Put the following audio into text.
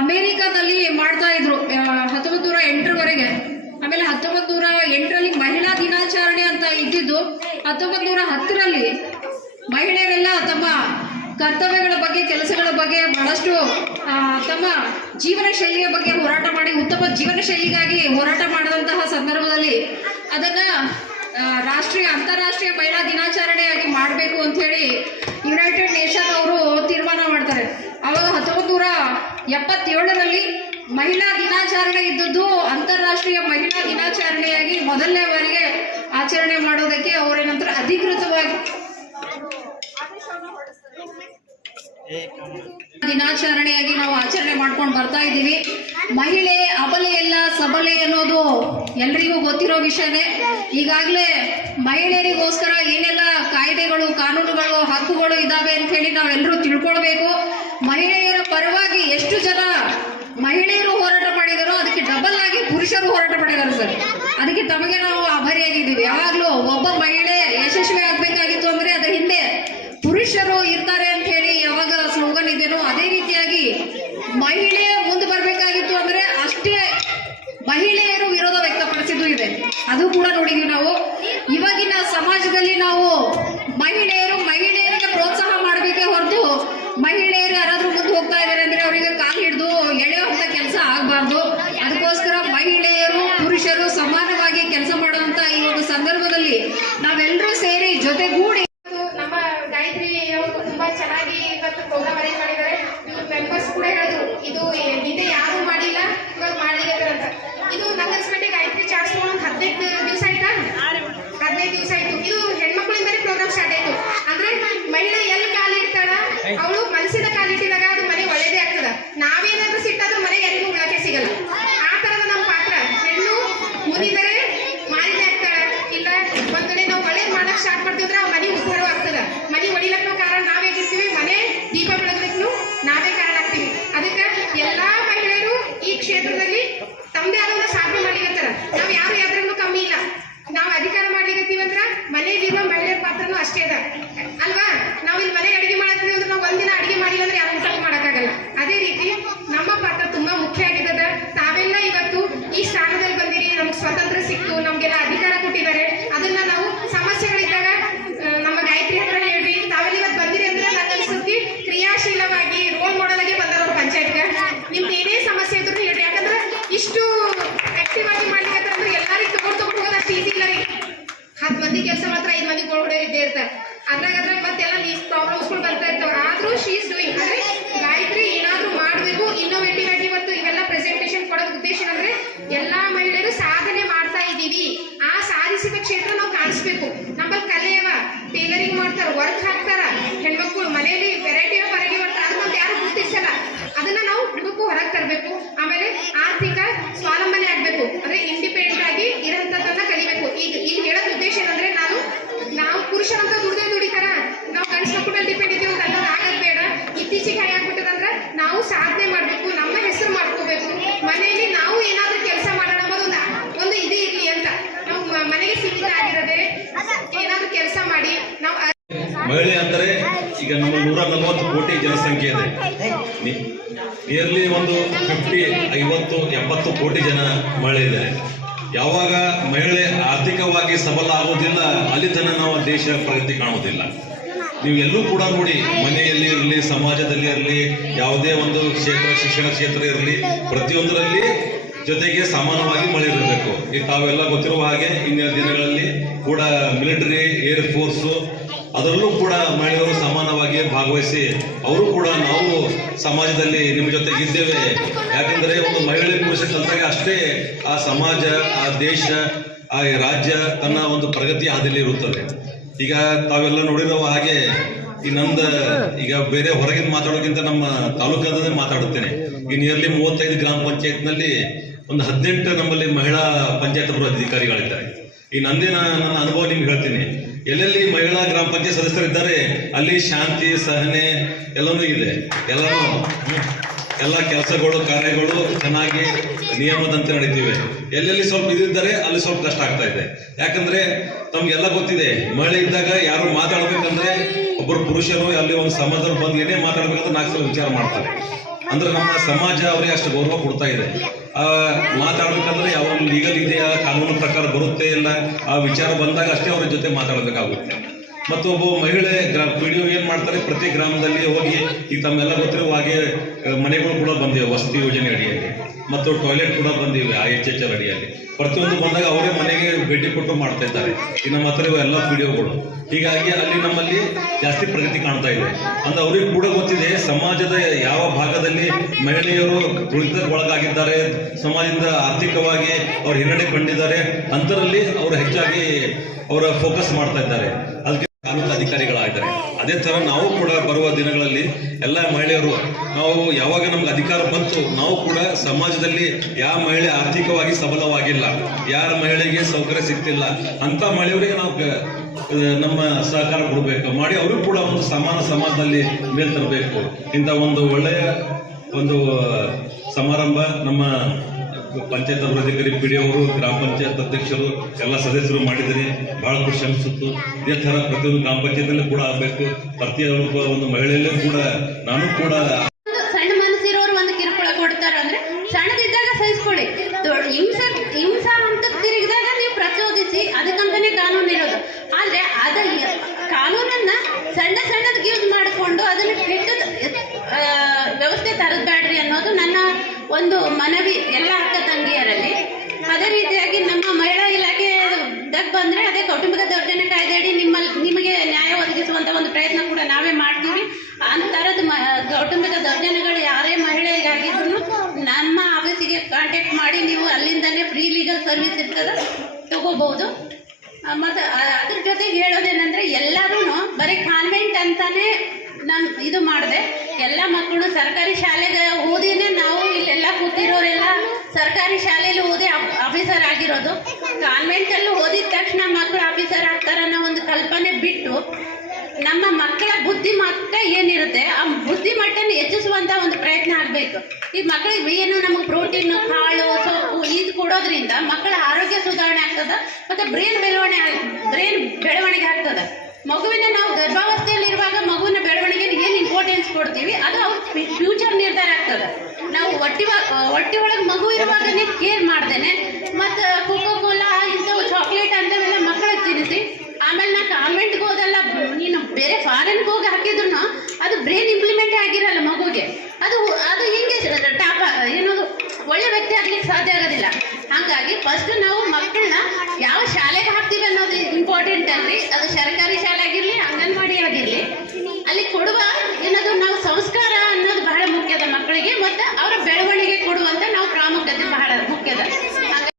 ಅಮೆರಿಕಾದಲ್ಲಿ ಮಾಡ್ತಾ ಇದ್ರು ಹತ್ತೊಂಬತ್ತು ನೂರ ಎಂಟರವರೆಗೆ. ಆಮೇಲೆ ಹತ್ತೊಂಬತ್ತು ನೂರ ಎಂಟರಲ್ಲಿ ಮಹಿಳಾ ದಿನಾಚರಣೆ ಅಂತ ಇದ್ದಿದ್ದು ಹತ್ತೊಂಬತ್ತು ನೂರ ಹತ್ತರಲ್ಲಿ ಮಹಿಳೆಯರೆಲ್ಲ ತಮ್ಮ ಕರ್ತವ್ಯಗಳ ಬಗ್ಗೆ, ಕೆಲಸಗಳ ಬಗ್ಗೆ ಬಹಳಷ್ಟು ತಮ್ಮ ಜೀವನ ಶೈಲಿಯ ಬಗ್ಗೆ ಹೋರಾಟ ಮಾಡಿ, ಉತ್ತಮ ಜೀವನ ಶೈಲಿಗಾಗಿ ಹೋರಾಟ ಮಾಡಿದಂತಹ ಸಂದರ್ಭದಲ್ಲಿ ಅದನ್ನ ರಾಷ್ಟ್ರೀಯ, ಅಂತಾರಾಷ್ಟ್ರೀಯ ಮಹಿಳಾ ದಿನಾಚರಣೆಯಾಗಿ ಮಾಡಬೇಕು ಅಂತ ಹೇಳಿ ಯುನೈಟೆಡ್ ನೇಷನ್ ಅವರು ತೀರ್ಮಾನ ಮಾಡ್ತಾರೆ. ಅವಾಗ ಹತ್ತೊಂಬತ್ತು ನೂರ ಎಪ್ಪತ್ತೇಳರಲ್ಲಿ ಮಹಿಳಾ ದಿನಾಚರಣೆ ಇದ್ದದ್ದು ಅಂತಾರಾಷ್ಟ್ರೀಯ ಮಹಿಳಾ ದಿನಾಚರಣೆಯಾಗಿ ಮೊದಲನೇ ಬಾರಿಗೆ ಆಚರಣೆ ಮಾಡೋದಕ್ಕೆ ಅವರೇನಂತರ ಅಧಿಕೃತವಾಗಿ ದಿನಾಚರಣೆಯಾಗಿ ನಾವು ಆಚರಣೆ ಮಾಡ್ಕೊಂಡು ಬರ್ತಾ ಇದ್ದೀವಿ. ಮಹಿಳೆ ಅಬಲೆ ಎಲ್ಲ ಸಬಲೆ ಅನ್ನೋದು ಎಲ್ರಿಗೂ ಗೊತ್ತಿರೋ ವಿಷಯನೇ. ಈಗಾಗಲೇ ಮಹಿಳೆಯರಿಗೋಸ್ಕರ ಏನೆಲ್ಲ ಕಾಯ್ದೆಗಳು, ಕಾನೂನುಗಳು, ಹಕ್ಕುಗಳು ಇದಾವೆ ಅಂತ ಹೇಳಿ ನಾವೆಲ್ಲರೂ ತಿಳ್ಕೊಳ್ಬೇಕು. ಮಹಿಳೆಯರ ಪರವಾಗಿ ಎಷ್ಟು ಜನ ಮಹಿಳೆಯರು ಹೋರಾಟ ಮಾಡಿದಾರೋ ಅದಕ್ಕೆ ಡಬಲ್ ಆಗಿ ಪುರುಷರು ಹೋರಾಟ ಮಾಡಿದ್ದಾರೆ ಸರ್. ಅದಕ್ಕೆ ತಮಗೆ ನಾವು ಆಭಾರಿಯಾಗಿದ್ದೀವಿ ಯಾವಾಗಲೂ ಒಬ್ಬ ಮಹಿಳೆ ಯಶಸ್ವಿ ಆಗ್ಬೇಕಾಗಿತ್ತು ಅಂದ್ರೆ ಅದರ ಹಿಂದೆ ಪುರುಷರು ಇರ್ತಾರೆ ಅಂತ ಹೇಳಿ ಯಾವಾಗ ಸ್ಲೋಗನ್ ಇದೆಯೋ ಅದೇ ರೀತಿಯಾಗಿ ಮಹಿಳೆ ಮುಂದೆ ಬರಬೇಕಾಗಿತ್ತು ಅಂದ್ರೆ ಅಷ್ಟೇ ಮಹಿಳೆಯರು ವಿರೋಧ ವ್ಯಕ್ತಪಡಿಸಿದ್ದು ಇದೆ. ಅದು ಕೂಡ ನೋಡಿದೀವಿ ನಾವು ಇವಾಗಿನ ಸಮಾಜದಲ್ಲಿ ನಾವು ಮಹಿಳೆಯರು ಮಹಿಳೆಯರಿಗೆ ಪ್ರೋತ್ಸಾಹ ಮಾಡಬೇಕೇ ಹೊರತು ಮಹಿಳೆಯರು ಯಾರಾದ್ರೂ ಮುಂದೆ ಹೋಗ್ತಾ ಇದ್ದಾರೆ ಅಂದ್ರೆ ಅವರಿಗೆ ಕಾಲು ಹಿಡಿದು ಎಳೆಯುವಂತ ಕೆಲಸ ಆಗಬಾರ್ದು ಅದಕ್ಕೋಸ್ಕರ ಮಹಿಳೆಯರು ಪುರುಷರು ಸಮಾನವಾಗಿ ಕೆಲಸ ಮಾಡುವಂತ ಈ ಒಂದು ಸಂದರ್ಭದಲ್ಲಿ ನಾವೆಲ್ಲರೂ ಸೇರಿ ಜೊತೆಗೂಡಿ ಇವತ್ತು ನಮ್ಮ ಗಾಯತ್ರಿ ಅವರು ತುಂಬಾ ಚೆನ್ನಾಗಿ ಇವತ್ತು ಪ್ರೋಗ್ರಾಮ್ ಅರೇಂಜ್ ಮಾಡಿದ್ದಾರೆ ಇವ್ರ ಮೆಂಬರ್ಸ್ ಕೂಡ ಹೇಳಿದ್ರು ಇದು ಹಿಂದೆ ಯಾರು ಮಾಡಿಲ್ಲ ಇವಾಗ ಮಾಡಿದ್ದಾರೆ ಅಂತ ಇದು ನಂಗೆ ಅನ್ಸ್ಬಿಟ್ಟೆ ಗಾಯತ್ರಿ ಚಾಟ್ಸ್ ಒಂದು ಹದಿನೈದು ದಿವಸ ಆಯ್ತಾ ಹದಿನೈದು ದಿವಸ ಆಯ್ತು ಇದು ಹೆಣ್ಮಕ್ಳಿಂದಲೇ ಪ್ರೋಗ್ರಾಮ್ ಸ್ಟಾರ್ಟ್ ಆಯ್ತು ಅಂದ್ರೆ ಮಹಿಳೆ ಎಲ್ಲಿ ಕಾಲಿಡ್ತಾಳ ಅವಳು ಮನಸ್ಸಿನ ಕಾಲಿಟ್ಟಿದಾಗ ಅದು ಮನೆ ಒಳ್ಳೇದೇ ಆಗ್ತದ ನಾವೇನಾದ್ರೂ ಸಿಟ್ಟಾದ್ರೂ ಮನೆಗೆ ಯಾರಿಗೂ ಉಳಕ್ಕೆ ಸಿಗಲ್ಲ. ಆ ತರದ ನಮ್ಮ ಪಾತ್ರ ಹೆಣ್ಣು, ಮುನಿದರೆ ಮಾಲಿನ್ಯ ಇಲ್ಲ ಒಂದ್ ಕಡೆ ನಾವು ಒಳ್ಳೇದ್ ಮಾಡಕ್ ಸ್ಟಾರ್ಟ್ ಮಾಡ್ತಿದ್ರೆ ಮನೆ ಉದ್ಧಾರ ಆಗ್ತದ ಮನೆ ಒಡಿಲಕ್ಕೂ ಕಾರಣ ನಾವೇ ಇರ್ತೀವಿ ಮನೆ ದೀಪ ಬೆಳಗ್ಲಿಕ್ಕೂ ನಾವೇ ಕಾರಣ ಆಗ್ತೀವಿ. ಅದಕ್ಕೆ ಎಲ್ಲಾ ಮಹಿಳೆಯರು ಈ ಕ್ಷೇತ್ರದಲ್ಲಿ ತಮ್ಮದೇ ಆದ ಒಂದು ಸಾಧನೆ ಮಾಡ್ಲಿಕತ್ತಾರ ನಾವ್ ಯಾರು ಯಾವ್ದ್ರಲ್ಲೂ ಕಮ್ಮಿ ಇಲ್ಲ ನಾವು ಅಧಿಕಾರ ಮಾಡ್ಲಿಕತ್ತೀವಿ ಅಂದ್ರ ಮನೆಯಲ್ಲಿರುವ ಮಹಿಳೆಯರ ಪಾತ್ರನೂ ಅಷ್ಟೇ ಅದ ಅಲ್ವಾ ನಾವ್ ಇಲ್ಲಿ ಮನೆಗೆ ಅಡಿಗೆ ಮಾಡತ್ತೀವಿ ಅಂದ್ರೆ ನಾವು ಒಂದಿನ ಅಡಿಗೆ ಮಾಡಿಲ್ಲ ಅಂದ್ರೆ ಯಾರು ಊಟ ಮಾಡಕ್ಕಾಗಲ್ಲ ಅದೇ ರೀತಿ ನಮ್ಮ ಪಾತ್ರ ತುಂಬಾ ಮುಖ್ಯ ಆಗಿದ್ದದ ತಾವೆಲ್ಲ ಇವತ್ತು ಈ ಸ್ಥಾನದಲ್ಲಿ ಬಂದಿರಿ ನಮ್ಗೆ ಸ್ವಾತಂತ್ರ್ಯ ಸಿಕ್ತು ನಮ್ಗೆಲ್ಲ ಅಧಿಕಾರ ಕೊಟ್ಟಿದ್ದಾರೆ ಅದನ್ನ ನಾವು ಸಮಸ್ಯೆಗಳಿದ್ದಾಗ ಆ, ನಮ್ಮ ಗಾಯತ್ರಿ ಹತ್ರ ಹೇಳ್ರಿ ತಾವೆಲ್ಲ ಇವತ್ತು ಬಂದಿರಿ ಅಂದ್ರೆ ನಂಗೆ ಅನ್ಸುತ್ತಿ ಕ್ರಿಯಾಶೀಲವಾಗಿ ರೋಲ್ ಮಾಡಲ್ ಆಗಿ ಬಂದಾರ ಅವ್ರ ಪಂಚಾಯತ್ಗೆ ನಿಮ್ದು ಏನೇ ಸಮಸ್ಯೆ ಇದ್ರು ಹೇಳ್ರಿ ಯಾಕಂದ್ರೆ ಇಷ್ಟು ಆಕ್ಟಿವ್ ಆಗಿ ಮಾಡ್ಲಿಕ್ಕೆ ಅಂದ್ರೆ ಎಲ್ಲರಿಗೂ ತಗೊಂಡ್ ತಗೊಂಡ್ ಹೋಗೋದು ಅಷ್ಟು ಈಸಿ ಇಲ್ಲ ರೀ ಹತ್ತು ಮಂದಿ ಕೆಲಸ ಮಾತ್ರ ಐದು ಮಂದಿ ಒಳಗಡೆ ಇದ್ದೇ ಇರ್ತಾರೆ ಅದ್ರಾಗ ಅದ್ರಾಗ ಮತ್ತೆಲ್ಲ ನೀ ಪ್ರಾಬ್ಲಮ್ಸ್ಗಳು ಬರ್ತಾ ಇರ್ತಾವ ಆದ್ರೂ ಶೀ ಇಸ್ ಡೂಯಿಂಗ್ ಅಂದ್ರೆ ಗಾಯತ್ರಿ ಏನಾದ್ರೂ ಮಾಡಬೇಕು ಇನ್ನೋವೇಟಿವ್ ಆಗಿ ಇವತ್ತು ಇವೆಲ್ಲ ಪ್ರೆಸೆಂಟೇಷನ್ ಕೊಡೋದ್ ಉದ್ದೇಶ ಅಂದ್ರೆ ಎಲ್ಲಾ ಮಹಿಳೆಯರು ಸಾಧನೆ ಮಾಡ್ತಾ ಇದೀವಿ ಆ ಸಾಧಿಸಿದ ಕ್ಷೇತ್ರ ನಾವು ಕಾಣಿಸ್ಬೇಕು. ನಮ್ಮಲ್ಲಿ ಕಲೆಯವ ಟೇಲರಿಂಗ್ ಮಾಡ್ತಾರ ವರ್ಕ್ ಹಾಕ್ತಾರ, ಹೆಣ್ಮಕ್ಳು ಮನೆಯಲ್ಲಿ ವೆರೈಟಿ ಆಫ್ ಹೊರಗೆ ಮಾಡ್ತಾರೆ. ಅದನ್ನ ಯಾರು ಗುರುತಿಸಲ್ಲ. ಅದನ್ನ ನಾವು ಬಿಡಬೇಕು ಹೊರಗೆ ತರಬೇಕು. ಆಮೇಲೆ ಆರ್ಥಿಕ ಸ್ವಾವಲಂಬನೆ ಆಗ್ಬೇಕು. ಅಂದ್ರೆ ಇಂಡಿಪೆಂಡೆಂಟ್ ಆಗಿ ಇರೋಂಥದ್ದನ್ನ ಕಲಿಬೇಕು. ಈಗ ಇಲ್ಲಿ ಹೇಳೋದ್ ಉದ್ದೇಶ ಏನಂದ್ರೆ ನಾನು, ನಾವು ಪುರುಷರಂತ ದುಡ್ದೇ ದುಡಿತಾರ. ನಾವು ಗಂಡ್ಸ್ ಮಕ್ಕಳ ಡಿಪೆಂಡ್ ಇದ್ದೀವಿ ಅನ್ನೋದು ಆಗದ್ ಬೇಡ. ಇತ್ತೀಚೆಗೆ ಆಗ್ಬಿಟ್ಟದಂದ್ರೆ ನಾವು ಸಾಧನೆ ಮಾಡ್ಬೇಕು ನಮ್ಮ ಹೆಸರು ಮಾಡ್ಕೋಬೇಕು ಮನೆಯಲ್ಲಿ ನಾವು ಏನಾದ್ರೂ ಕೆಲಸ ಮಾಡೋಣ ಅನ್ನೋದು ಒಂದು ಒಂದು ಇದು ಇರ್ಲಿ ಅಂತ ನಾವು ಮ- ಮನೆಗೆ ಸೀಮಿತ ಆಗಿರದೆ ಏನಾದ್ರೂ ಕೆಲಸ ಮಾಡಿ ನಾವು ಮಹಿಳೆ ಅಂದರೆ ಈಗ ನಮ್ಮ ನೂರ ನಲವತ್ತು ಕೋಟಿ ಜನಸಂಖ್ಯೆ ಇದೆ. ನಿಯರ್ಲಿ ಒಂದು ಫಿಫ್ಟಿ ಐವತ್ತು ಎಪ್ಪತ್ತು ಕೋಟಿ ಜನ ಮಹಿಳೆ ಇದ್ದಾರೆ. ಯಾವಾಗ ಮಹಿಳೆ ಆರ್ಥಿಕವಾಗಿ ಸಬಲ ಆಗೋದಿಲ್ಲ ಅಲ್ಲಿ ತನಕ ನಾವು ದೇಶ ಪ್ರಗತಿ ಕಾಣುವುದಿಲ್ಲ. ನೀವು ಎಲ್ಲೂ ಕೂಡ ನೋಡಿ, ಮನೆಯಲ್ಲಿ ಇರಲಿ, ಸಮಾಜದಲ್ಲಿ ಇರಲಿ, ಯಾವುದೇ ಒಂದು ಕ್ಷೇತ್ರ, ಶಿಕ್ಷಣ ಕ್ಷೇತ್ರ ಇರಲಿ, ಪ್ರತಿಯೊಂದರಲ್ಲಿ ಜೊತೆಗೆ ಸಮಾನವಾಗಿ ಮಳೆ ಇರಬೇಕು. ಈಗ ತಾವೆಲ್ಲ ಗೊತ್ತಿರುವ ಹಾಗೆ ಇಂದಿನ ದಿನಗಳಲ್ಲಿ ಕೂಡ ಮಿಲಿಟರಿ, ಏರ್ ಫೋರ್ಸು ಅದರಲ್ಲೂ ಕೂಡ ಮಹಿಳೆಯರು ಸಮಾನವಾಗಿ ಭಾಗವಹಿಸಿ, ಅವರು ಕೂಡ ನಾವು ಸಮಾಜದಲ್ಲಿ ನಿಮ್ಮ ಜೊತೆ ಇದ್ದೇವೆ ಯಾಕಂದ್ರೆ ಒಂದು ಮಹಿಳೆ ಪುರುಷ ಕಲ್ತಾಗ ಅಷ್ಟೇ ಆ ಸಮಾಜ, ಆ ದೇಶ, ಆ ರಾಜ್ಯ ತನ್ನ ಒಂದು ಪ್ರಗತಿ ಹಾದಿಯಲ್ಲಿ ಇರುತ್ತದೆ. ಈಗ ತಾವೆಲ್ಲ ನೋಡಿರುವ ಹಾಗೆ ಈ ನಂದ ಈಗ ಬೇರೆ ಹೊರಗಿನ ಮಾತಾಡೋಕ್ಕಿಂತ ನಮ್ಮ ತಾಲೂಕಾದಲ್ಲೇ ಮಾತಾಡುತ್ತೇನೆ. ಈ ನಿಯರ್ಲಿ ಮೂವತ್ತೈದು ಗ್ರಾಮ ಪಂಚಾಯತ್ನಲ್ಲಿ ಒಂದು ಹದಿನೆಂಟು ನಮ್ಮಲ್ಲಿ ಮಹಿಳಾ ಪಂಚಾಯತ್ ಅಧಿಕಾರಿಗಳಿದ್ದಾರೆ. ಈ ನಂದಿನ ನನ್ನ ಅನುಭವ ನಿಮ್ಗೆ ಹೇಳ್ತೀನಿ. ಎಲ್ಲೆಲ್ಲಿ ಮಹಿಳಾ ಗ್ರಾಮ ಪಂಚಾಯತ್ ಸದಸ್ಯರಿದ್ದಾರೆ ಅಲ್ಲಿ ಶಾಂತಿ, ಸಹನೆ ಎಲ್ಲನೂ ಇದೆ. ಎಲ್ಲರೂ ಎಲ್ಲ ಕೆಲಸಗಳು, ಕಾರ್ಯಗಳು ಚೆನ್ನಾಗಿ ನಿಯಮದಂತೆ ನಡೀತಿವೆ. ಎಲ್ಲೆಲ್ಲಿ ಸ್ವಲ್ಪ ಇದಿದ್ದಾರೆ ಅಲ್ಲಿ ಸ್ವಲ್ಪ ಕಷ್ಟ ಆಗ್ತಾ ಇದೆ. ಯಾಕಂದ್ರೆ ತಮ್ಗೆಲ್ಲ ಗೊತ್ತಿದೆ, ಮಹಿಳೆ ಇದ್ದಾಗ ಯಾರು ಮಾತಾಡ್ಬೇಕಂದ್ರೆ ಒಬ್ಬರು ಪುರುಷರು, ಅಲ್ಲಿ ಒಂದು ಸಮಾಜದವ್ರು ಬಂದು ಏನೇ ಮಾತಾಡ್ಬೇಕಂತ ನಾಲ್ಕು ವಿಚಾರ ಮಾಡ್ತಾರೆ. ಅಂದ್ರೆ ನಮ್ಮ ಸಮಾಜ ಅವರಿಗೆ ಅಷ್ಟು ಗೌರವ ಕೊಡ್ತಾ ಇದೆ. ಮಾತಾಡ್ಬೇಕಂದ್ರೆ ಯಾವ ಲೀಗಲ್ ಇದೆಯಾ, ಕಾನೂನು ಪ್ರಕಾರ ಬರುತ್ತೆ ಇಲ್ಲ ಆ ವಿಚಾರ ಬಂದಾಗ ಅಷ್ಟೇ ಅವ್ರ ಜೊತೆ ಮಾತಾಡಬೇಕಾಗುತ್ತೆ. ಮತ್ತು ಒಬ್ಬ ಮಹಿಳೆ ಗ್ರಾ ಪಿ ಡಿ ಏನ್ ಮಾಡ್ತಾರೆ, ಪ್ರತಿ ಗ್ರಾಮದಲ್ಲಿ ಹೋಗಿ ಈಗ ತಮ್ಮೆಲ್ಲ ಗೊತ್ತಿರೋ ಹಾಗೆ ಮನೆಗಳು ಕೂಡ ಬಂದಿವೆ, ವಸತಿ ಯೋಜನೆ ಅಡಿಯಲ್ಲಿ. ಮತ್ತು ಟಾಯ್ಲೆಟ್ ಕೂಡ ಬಂದಿವೆ ಆ ಎಚ್ ಎಚ್ ಎಲ್ ಅಡಿಯಲ್ಲಿ. ಪ್ರತಿಯೊಂದು ಬಂದಾಗ ಅವರೇ ಮನೆಗೆ ಭೇಟಿ ಕೊಟ್ಟು ಮಾಡ್ತಾ ಇದ್ದಾರೆ. ಈ ಮಾತ್ರ ಹತ್ರ ಇವೆ ಎಲ್ಲ ವಿಡಿಯೋಗಳು. ಹೀಗಾಗಿ ಅಲ್ಲಿ ನಮ್ಮಲ್ಲಿ ಜಾಸ್ತಿ ಪ್ರಗತಿ ಕಾಣ್ತಾ ಇದೆ. ಅಂದ್ರೆ ಅವ್ರಿಗೆ ಕೂಡ ಗೊತ್ತಿದೆ, ಸಮಾಜದ ಯಾವ ಭಾಗದಲ್ಲಿ ಮಹಿಳೆಯರು ತುಳಿತಕ್ಕೆ ಒಳಗಾಗಿದ್ದಾರೆ ಸಮಾಜದಿಂದ ಆರ್ಥಿಕವಾಗಿ ಅವ್ರು ಹಿನ್ನಡೆ ಕಂಡಿದ್ದಾರೆ, ಅಂತರಲ್ಲಿ ಅವರು ಹೆಚ್ಚಾಗಿ ಅವರ ಫೋಕಸ್ ಮಾಡ್ತಾ ಇದ್ದಾರೆ. ಅದಕ್ಕೆ ತಾಲೂಕು ಅಧಿಕಾರಿಗಳಾಗಿದ್ದಾರೆ. ಅದೇ ತರ ನಾವು ಕೂಡ ಬರುವ ದಿನಗಳಲ್ಲಿ ಎಲ್ಲ ಮಹಿಳೆಯರು, ನಾವು ಯಾವಾಗ ನಮ್ಗೆ ಅಧಿಕಾರ ಬಂತು ನಾವು ಕೂಡ ಸಮಾಜದಲ್ಲಿ ಯಾವ ಮಹಿಳೆ ಆರ್ಥಿಕವಾಗಿ ಸಬಲವಾಗಿಲ್ಲ, ಯಾರ ಮಹಿಳೆಗೆ ಸೌಕರ್ಯ ಸಿಗ್ತಿಲ್ಲ ಅಂತ ಮಹಿಳೆಯರಿಗೆ ನಾವು ನಮ್ಮ ಸಹಕಾರ ಕೊಡಬೇಕು. ಮಾಡಿ ಅವರು ಕೂಡ ಒಂದು ಸಮಾನ ಸಮಾಜದಲ್ಲಿ ಮೇಲ್ ತರಬೇಕು. ಇಂಥ ಒಂದು ಒಳ್ಳೆಯ ಒಂದು ಸಮಾರಂಭ ನಮ್ಮ ಪಂಚಾಯತ್ ಅಭಿವೃದ್ಧಿಕಾರಿ ಪಿ ಡಿ ಅವರು, ಗ್ರಾಮ ಪಂಚಾಯತ್ ಅಧ್ಯಕ್ಷರು, ಎಲ್ಲ ಸದಸ್ಯರು ಮಾಡಿದರೆ ಬಹಳ ಖುಷಿ ಅನಿಸುತ್ತು. ಇದೇ ಥರ ಪ್ರತಿಯೊಂದು ಗ್ರಾಮ ಪಂಚಾಯತ್ನಲ್ಲಿ ಕೂಡ ಆಗಬೇಕು. ಪ್ರತಿಯೊಬ್ಬ ಒಂದು ಮಹಿಳೆಯಲ್ಲೂ ಕೂಡ ನಾನು ಕೂಡ ಸಣ್ಣ ಮನಸ್ಸಿರೋರು ಒಂದು ಕಿರುಕುಳ ಕೊಡ್ತಾರ ಅಂದ್ರೆ ಸಣ್ಣದಿದ್ದಾಗ ಸಹಿಸ್ಕೊಳ್ಳಿ. ಹಿಂಸೆ, ಹಿಂಸಾ ಅಂತ ತಿರುಗಿದಾಗ ನೀವು ಪ್ರಚೋದಿಸಿ ಅದಕ್ಕಂತಾನೆ ಕಾನೂನು ಇರೋದು. ಆದ್ರೆ ಅದ ಕಾನೂನನ್ನ ಸಣ್ಣ ಸಣ್ಣದ್ ಯೂಸ್ ಮಾಡಿಕೊಂಡು ಅದನ್ನ ಕೆಟ್ಟದ ವ್ಯವಸ್ಥೆ ತರಬೇಡ್ರಿ ಅನ್ನೋದು ನನ್ನ ಒಂದು ಮನವಿ ಎಲ್ಲ ಅಕ್ಕ ತಂಗಿಯರಲ್ಲಿ ಅದೇ ರೀತಿಯಾಗಿ ನಮ್ಮ ಮಹಿಳಾ ಇಲಾಖೆದಾಗ ಬಂದ್ರೆ ಅದೇ ಕೌಟುಂಬಿಕ ದೌರ್ಜನ್ಯ ಕಾಯ್ದೆಯಡಿ ನಿಮ್ಮಲ್ಲಿ ನಿಮಗೆ ನ್ಯಾಯ ಒದಗಿಸುವಂತ ಒಂದು ಪ್ರಯತ್ನ ಕೂಡ ನಾವೇ ಮಾಡ್ತೀವಿ ಅಂತರದ ಮ ಕೌಟುಂಬಿಕ ದೌರ್ಜನ್ಯಗಳು ಯಾರೇ ಮಹಿಳೆಗಾಗಿದ್ರು ನಮ್ಮ ಆಫೀಸಿಗೆ ಕಾಂಟ್ಯಾಕ್ಟ್ ಮಾಡಿ ನೀವು ಅಲ್ಲಿಂದನೇ ಫ್ರೀ ಲೀಗಲ್ ಸರ್ವಿಸ್ ಇರ್ತದೆ, ತಗೋಬಹುದು. ಮತ್ತು ಅದ್ರ ಜೊತೆಗೆ ಹೇಳೋದೇನೆಂದರೆ ಎಲ್ಲರೂ ಬರೀ ಕಾನ್ವೆಂಟ್ ಅಂತಾನೆ ನಾನು ಇದು ಮಾಡಿದೆ. ಎಲ್ಲ ಮಕ್ಕಳು ಸರ್ಕಾರಿ ಶಾಲೆಗೆ ಓದಿನೇ ನಾವು ಇಲ್ಲೆಲ್ಲ ಕೂತಿರೋರೆಲ್ಲ ಸರ್ಕಾರಿ ಶಾಲೆಯಲ್ಲಿ ಓದಿ ಆಫೀಸರ್ ಆಗಿರೋದು. ಕಾನ್ವೆಂಟಲ್ಲೂ ಓದಿದ ತಕ್ಷಣ ಮಕ್ಕಳು ಆಫೀಸರ್ ಆಗ್ತಾರ ಅನ್ನೋ ಒಂದು ಕಲ್ಪನೆ ಬಿಟ್ಟು ನಮ್ಮ ಮಕ್ಕಳ ಬುದ್ಧಿಮಟ್ಟ ಏನಿರುತ್ತೆ, ಆ ಬುದ್ಧಿಮಟ್ಟನ ಹೆಚ್ಚಿಸುವಂಥ ಒಂದು ಪ್ರಯತ್ನ ಆಗಬೇಕು. ಈ ಮಕ್ಕಳಿಗೆ ಏನು ನಮಗೆ ಪ್ರೋಟೀನ್ ಕಾಳು, ಸೊಪ್ಪು ಇದು ಕೊಡೋದ್ರಿಂದ ಮಕ್ಕಳ ಆರೋಗ್ಯ ಸುಧಾರಣೆ ಆಗ್ತದ, ಮತ್ತೆ ಬ್ರೈನ್ ಬೆಳವಣಿಗೆ ಬ್ರೈನ್ ಬೆಳವಣಿಗೆ ಆಗ್ತದ. ಮಗುವಿನ ನಾವು ಗರ್ಭಾವಸ್ಥೆಯಲ್ಲಿರುವಾಗ ಮಗುವಿನ ಬೆಳವಣಿಗೆಗೆ ಏನು ಇಂಪಾರ್ಟೆನ್ಸ್ ಕೊಡ್ತೀವಿ? ಅದು ಅವ್ರ ಫ್ಯೂಚರ್ ನಿರ್ಧಾರ ಆಗ್ತದ. ನಾವು ಹೊಟ್ಟಿ ಹೊಟ್ಟಿ ಒಳಗೆ ಮಗು ಇರುವಾಗನೇ ಕೇರ್ ಮಾಡ್ದೇನೆ, ಮತ್ತು ಕೋಕೋ ಕೋಲಾ ಇಂಥವು ಚಾಕ್ಲೇಟ್ ಅಂತವೆಲ್ಲ ಮಕ್ಕಳಿಗೆ ತಿನ್ನಿಸಿ ಆಮೇಲೆ ನಾ ಕಾನ್ವೆಂಟ್ಗೆ ಹೋದಲ್ಲ ನೀನು ಬೇರೆ ಫಾರಿನ್ಗೆ ಹೋಗಿ ಹಾಕಿದ್ರು ಅದು ಬ್ರೈನ್ ಇಂಪ್ಲಿಮೆಂಟ್ ಆಗಿರಲ್ಲ ಮಗುಗೆ ಅದು ಅದು ಹಿಂಗೆ ಟಾಪ ಏನದು ಒಳ್ಳೆ ವ್ಯಕ್ತಿ ಆಗ್ಲಿಕ್ಕೆ ಸಾಧ್ಯ ಆಗೋದಿಲ್ಲ ಹಾಗಾಗಿ ಫಸ್ಟ್ ನಾವು ಮಕ್ಕಳನ್ನ ಯಾವ ಶಾಲೆಗೆ ಹಾಕ್ತೀವಿ ಅನ್ನೋದು ಇಂಪಾರ್ಟೆಂಟ್ ಅಲ್ರಿ? ಅದು ಸರ್ಕಾರಿ